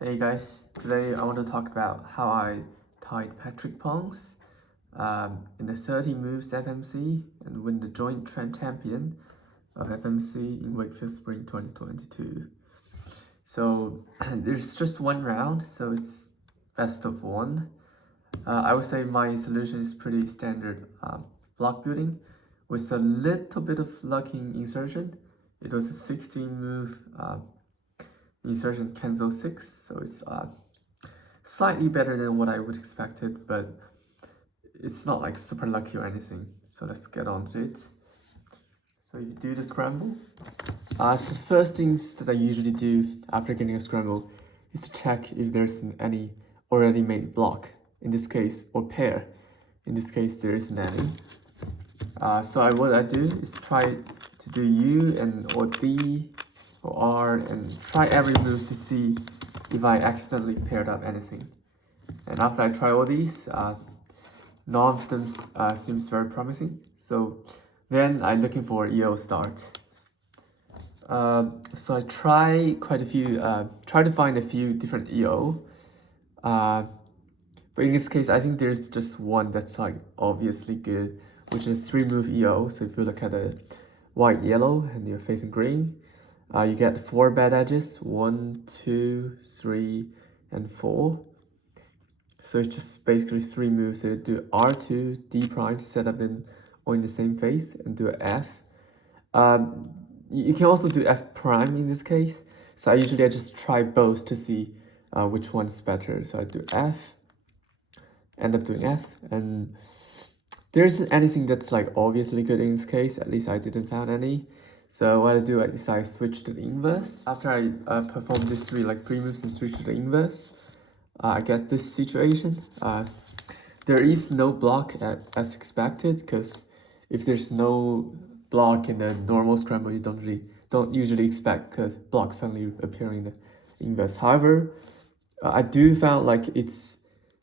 Hey guys, today I want to talk about how I tied Patrick Ponce in the 30 moves FMC and win the joint trend champion of FMC in Wakefield Spring 2022. So there's just one round, so it's best of one. I would say my solution is pretty standard block building with a little bit of luck in insertion. It was a 16 move insertion cancel 6, so it's slightly better than what I would expected, but it's not like super lucky or anything. So let's get on to it. So if you do the scramble, so the first things that I usually do after getting a scramble is to check if there's any already made block, in this case, or pair. In this case, there isn't any. So what I do is try to do U and or D or R and try every move to see if I accidentally paired up anything. And after I try all these, none of them seems very promising. So then I'm looking for EO start. So I try quite a few, try to find a few different EO. But in this case, I think there's just one that's like obviously good, which is 3 move EO. So if you look at the white, yellow, and you're facing green, you get 4 bad edges, 1, 2, 3, and 4. So it's just basically 3 moves. So you do R2, D prime, set up in all in the same face, and do a F. You can also do F prime in this case. So I just try both to see which one's better. So I do F, end up doing F, and there isn't anything that's like obviously good in this case. At least I didn't find any. So what I do is I switch to the inverse. After I perform these 3 moves and switch to the inverse, I get this situation. There is no block as expected, because if there's no block in the normal scramble, you don't usually expect a block suddenly appearing in the inverse. However, I do found like it's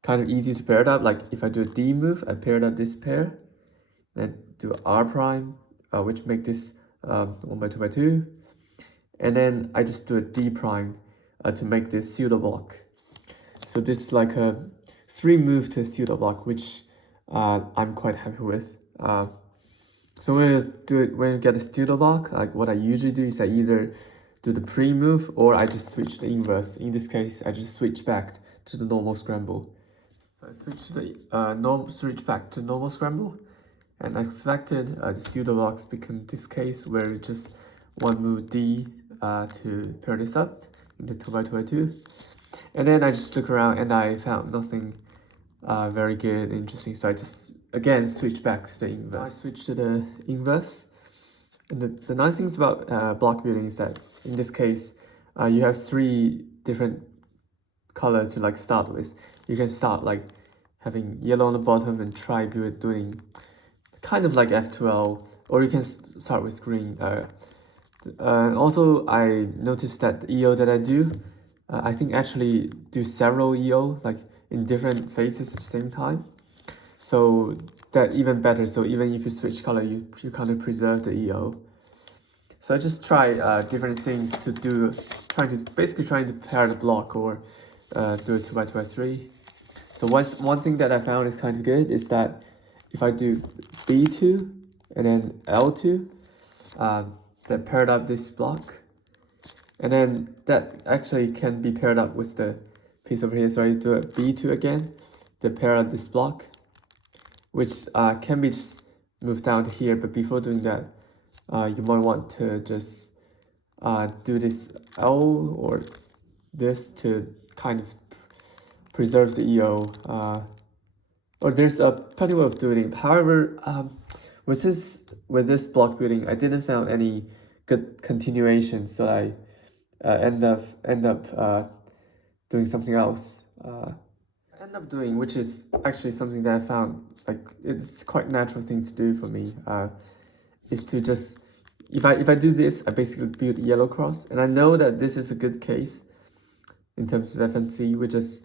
kind of easy to pair it up. Like if I do a D move, I paired up this pair, then do R prime, which make this 1 by 2 by 2, and then I just do a D prime to make this pseudo block. So this is like a 3 move to a pseudo block, which I'm quite happy with. So when you get a pseudo block, like what I usually do is I either do the pre move or I just switch the inverse. In this case, I just switch back to the normal scramble. So I switch to the switch back to normal scramble, and I expected the pseudo blocks become this case where it's just 1 move D to pair this up into 2 by 2 by 2. And then I just look around and I found nothing very good, interesting. So I just again switch back to the inverse. I switch to the inverse. And the nice things about block building is that in this case, you have 3 different colors to like start with. You can start like having yellow on the bottom and try doing kind of like F12, or you can start with green. Also, I noticed that the EO that I do, I think actually do several EO like in different phases at the same time. So that even better. So even if you switch color, you kind of preserve the EO. So I just try different things to do, basically trying to pair the block or do a 2 by 2 by 3. So one thing that I found is kind of good is that if I do B2 and then L2, that paired up this block, and then that actually can be paired up with the piece over here. So I do a B2 again, that pair up this block, which can be just moved down to here. But before doing that, you might want to just do this L or this to kind of preserve the EO. Or there's a plenty way of doing it. However, with this block building, I didn't find any good continuation, so I end up doing something else. Which is actually something that I found like it's quite natural thing to do for me. Is to just if I do this, I basically build yellow cross, and I know that this is a good case in terms of FNC, which is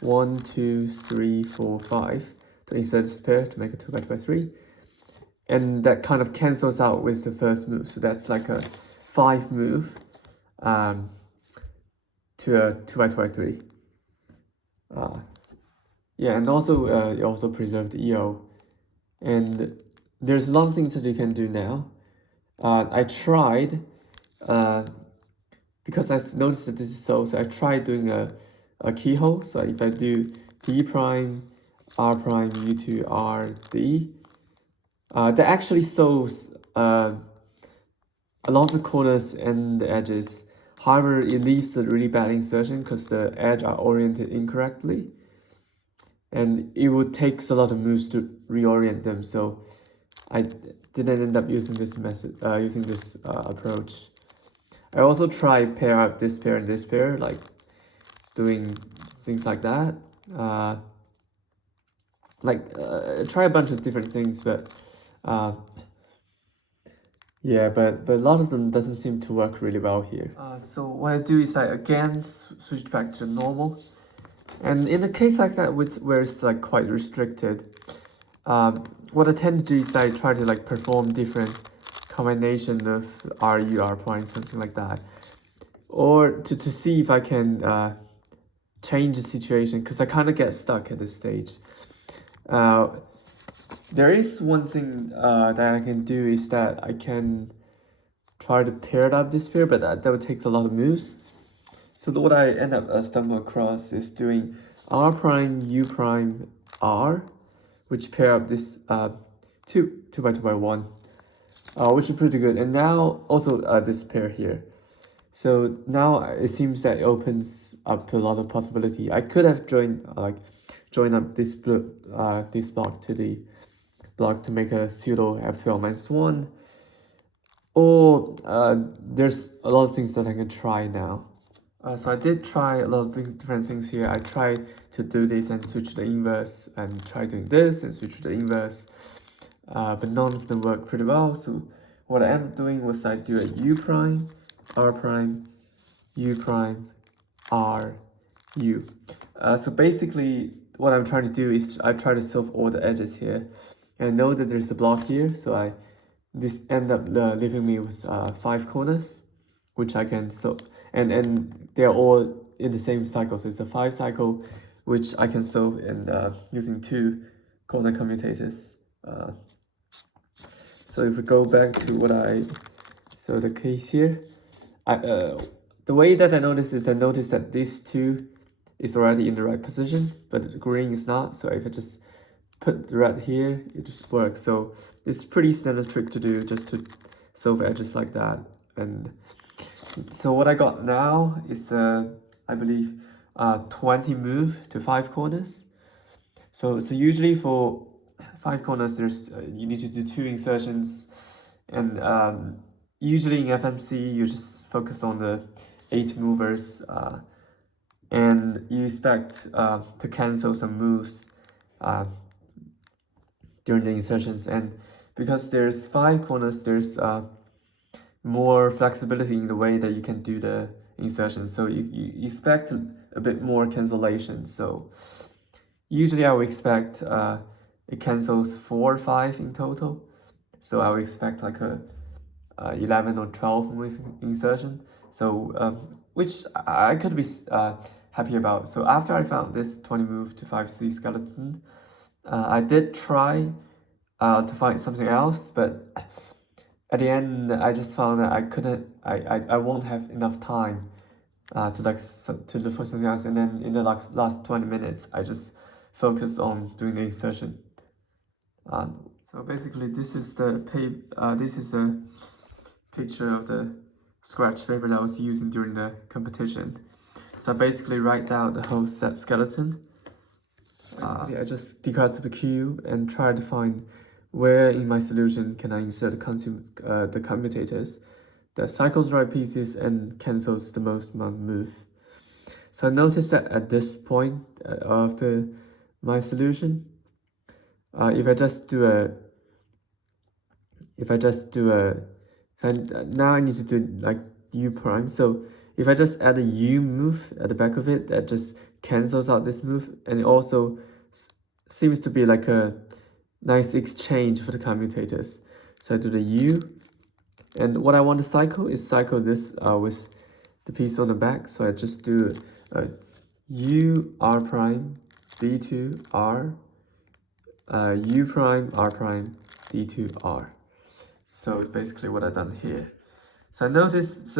1, 2, 3, 4, 5 to insert this pair to make a 2 by 2 by 3, and that kind of cancels out with the first move. So that's like a 5 move to a 2x2x3. Yeah, and also it also preserved EO. And there's a lot of things that you can do now. I tried, because I noticed that this is so I tried doing a keyhole. So if I do D prime, R prime, U2, R, D, that actually solves a lot of the corners and the edges. However, it leaves a really bad insertion because the edges are oriented incorrectly. And it would take a lot of moves to reorient them. So I didn't end up using this method, approach. I also tried pair up this pair and this pair, like doing things like that. Try a bunch of different things, but yeah, but a lot of them doesn't seem to work really well here. So what I do is I again switch back to normal. And in a case like that, where it's like quite restricted, what I tend to do is I try to like perform different combination of RU, R prime, something like that, or to see if I can change the situation, because I kind of get stuck at this stage. There is one thing that I can do is that I can try to pair up this pair, but that would take a lot of moves. So what I end up stumbling across is doing R prime, U prime, R, which pair up this 2x2x1, which is pretty good. And now also this pair here. So now it seems that it opens up to a lot of possibility. I could have joined up this block to the block to make a pseudo F12-1, or there's a lot of things that I can try now. So I did try a lot of different things here. I tried to do this and switch to the inverse, and try doing this and switch to the inverse, but none of them worked pretty well. So what I ended up doing was I do a U prime, R prime, U prime, R, U. So basically what I'm trying to do is I try to solve all the edges here. And I know that there's a block here, so this end up leaving me with 5 corners, which I can solve. And they're all in the same cycle, so it's a 5 cycle, which I can solve in using 2 corner commutators. So if we go back to the case here, the way that I notice is that this 2 is already in the right position, but the green is not. So if I just put the red here, it just works. So it's pretty standard trick to do, just to solve edges like that. And so what I got now is I believe 20 move to 5 corners. So usually for 5 corners, there's you need to do 2 insertions, and usually in FMC you just focus on the 8 movers, and you expect to cancel some moves during the insertions. And because there's 5 corners, there's more flexibility in the way that you can do the insertion, so you expect a bit more cancellation. So usually I would expect it cancels 4 or 5 in total, so I would expect like a 11 or 12 with insertion, so which I could be happy about. So after I found this 20 move to 5C skeleton, I did try to find something else, but at the end, I just found that I won't have enough time to look for something else. And then in the last 20 minutes, I just focus on doing the insertion. So basically, this is this is a picture of the scratch paper that I was using during the competition. So I basically write out the whole set skeleton. I just decast the cube and try to find where in my solution can I insert the commutators that cycles the right pieces and cancels the most amount of move. So I noticed that at this point of my solution, if I just do and now I need to do like U prime. So if I just add a U move at the back of it, that just cancels out this move, and it also seems to be like a nice exchange for the commutators. So I do the U, and what I want to cycle is cycle this with the piece on the back. So I just do U R prime D2 R U prime R prime D2 R. So it's basically what I've done here. So I noticed,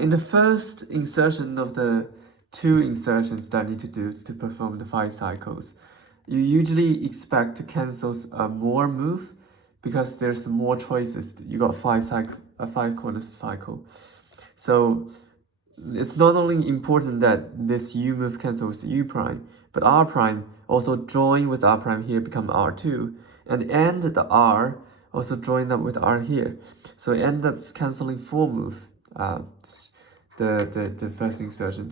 in the first insertion of the 2 insertions that I need to do to perform the 5 cycles, you usually expect to cancel more move because there's more choices. You got 5 corners cycle. So it's not only important that this U move cancels U prime, but R prime also join with R prime here, become R2, and the R also join up with R here. So it ends up canceling 4 move, the first insertion.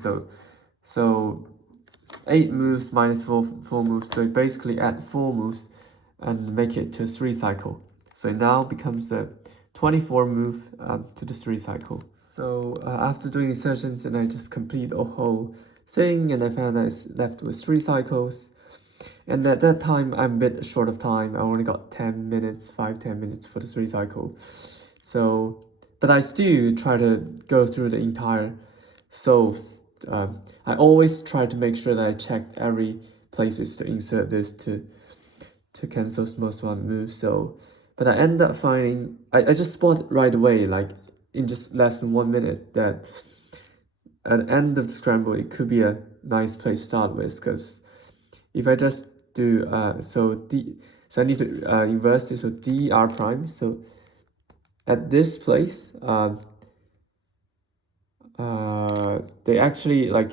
So 8 moves minus 4 moves. So basically add 4 moves and make it to a 3 cycle. So it now becomes a 24 move to the 3 cycle. So after doing insertions, and I just complete a whole thing, and I found that it's left with 3 cycles. And at that time, I'm a bit short of time. I only got 10 minutes, 5-10 minutes for the 3 cycle. So, but I still try to go through the entire solves. I always try to make sure that I check every places to insert this to cancel most one move. So, but I end up finding, I just spot right away, like in just less than 1 minute, that at the end of the scramble, it could be a nice place to start with, because if I just do, so I need to inverse this, so D R prime. So at this place, they actually like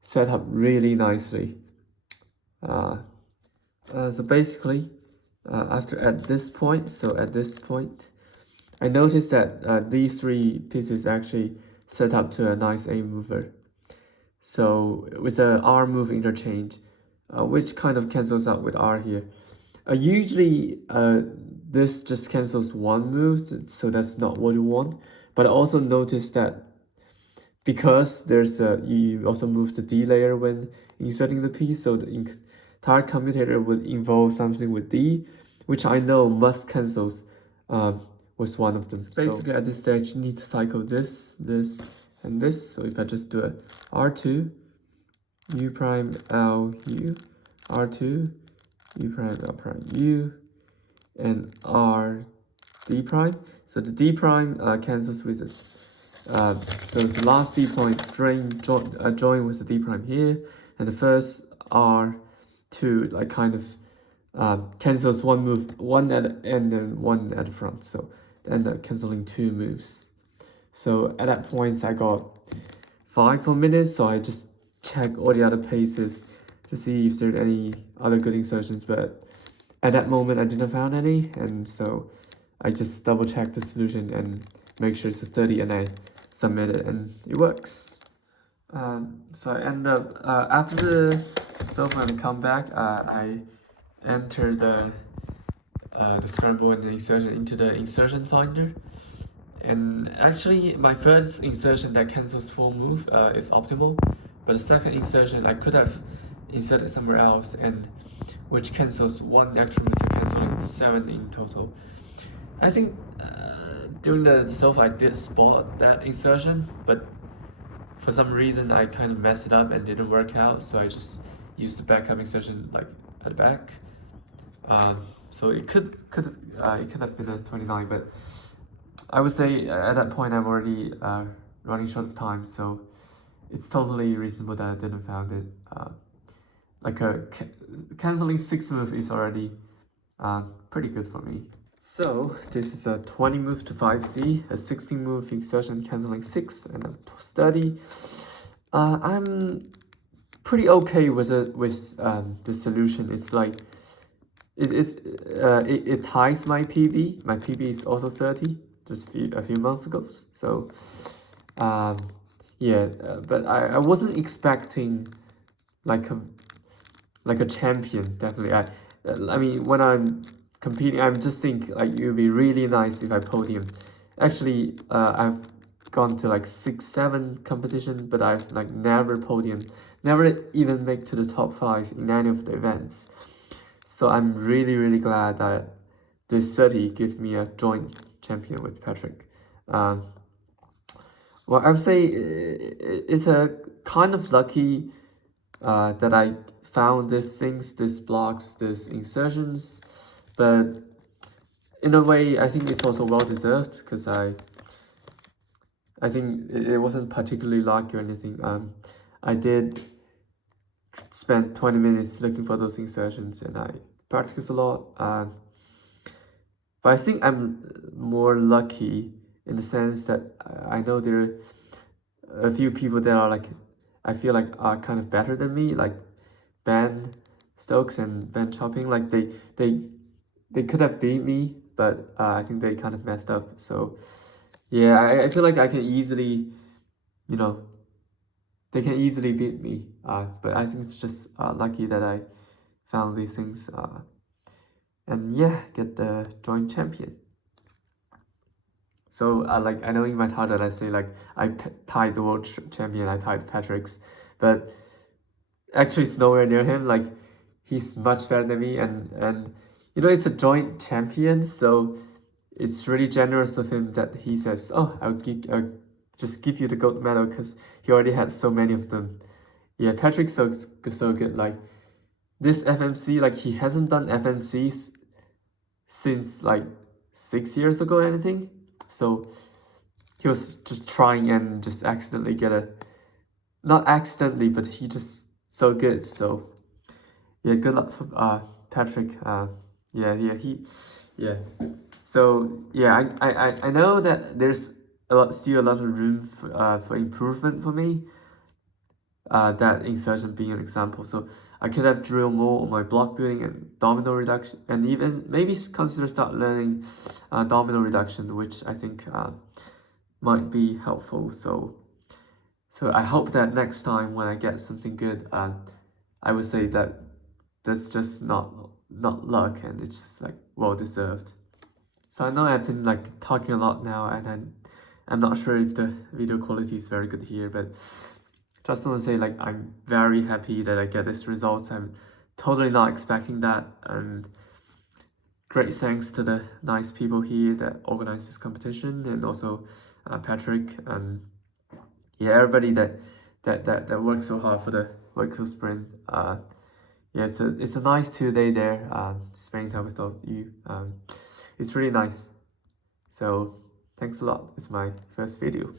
set up really nicely. So basically, at this point, I noticed that these 3 pieces actually set up to a nice A mover. So with a R move interchange, which kind of cancels out with R here. Usually, this just cancels 1 move, so that's not what you want. But I also noticed that because there's you also move the D layer when inserting the piece, so the entire commutator would involve something with D, which I know must cancels with one of them. So basically, at this stage, you need to cycle this, and this. So if I just do a R2, U prime L U, R2, U prime L prime U, and R D prime. So the D prime cancels with it. So the last D point join with the D prime here, and the first R2 like kind of cancels 1 move, 1 at the end and 1 at the front. So they end up canceling 2 moves. So at that point, I got 5 more minutes. So I just check all the other paces to see if there are any other good insertions. But at that moment, I didn't find any, and so I just double check the solution and make sure it's a 30, and I submit it, and it works. So I end up after the solve and come back, I enter the scramble and the insertion into the insertion finder. And actually, my first insertion that cancels 4 move is optimal, but the second insertion I could have inserted somewhere else, and which cancels 1 extra move, so canceling 7 in total. I think during the solve I did spot that insertion, but for some reason I kind of messed it up and didn't work out, so I just used the backup insertion like at the back. So it could have been a 29, but I would say at that point I'm already running short of time, so it's totally reasonable that I didn't found it. Like canceling 6 move is already pretty good for me. So this is a 20 move to 5C, a 16 move insertion canceling 6, and a study. I'm pretty okay with the solution. It's like it ties my PB. My PB is also 30, just a few months ago. So yeah, but I wasn't expecting like a champion. Definitely, I mean, when I'm competing, I'm just think like it would be really nice if I podium. Actually, I've gone to like 6-7 competition, but I've like never podium, never even make to the top 5 in any of the events. So I'm really glad that this 30 give me a joint champion with Patrick. Well, I would say it's a kind of lucky that I found these things, these blocks, these insertions, but in a way, I think it's also well deserved because I think it wasn't particularly lucky or anything. I did spend 20 minutes looking for those insertions and I practiced a lot. But I think I'm more lucky in the sense that I know there are a few people that are like, I feel like are kind of better than me, like Ben Stokes and Ben Chopping. Like they could have beat me, but I think they kind of messed up. So yeah, I feel like I can easily, you know, they can easily beat me. But I think it's just lucky that I found these things. And yeah, get the joint champion. So like I know in my title I say like I tied the world champion, I tied Patrick's, but actually it's nowhere near him. Like he's much better than me, and you know it's a joint champion, so it's really generous of him that he says, "Oh, I'll just give you the gold medal," because he already had so many of them. Yeah, Patrick's so good. Like this FMC, like he hasn't done FMCs since like 6 years ago or anything. So he was just trying and just accidentally get a, not accidentally, but he just so good. So yeah, good luck for Patrick. Yeah. So yeah, I know that there's still a lot of room for improvement for me. That insertion being an example. So I could have drilled more on my block building and domino reduction, and even maybe consider start learning domino reduction, which I think might be helpful. So I hope that next time when I get something good, I would say that that's just not luck, and it's just like well deserved. So I know I've been like talking a lot now, and I'm not sure if the video quality is very good here, but just want to say like I'm very happy that I get this result. I'm totally not expecting that, and great thanks to the nice people here that organized this competition, and also Patrick and yeah everybody that worked so hard for the Wakefield sprint. Yeah, it's a nice 2 day there. Spending time with all of you. It's really nice. So thanks a lot. It's my first video.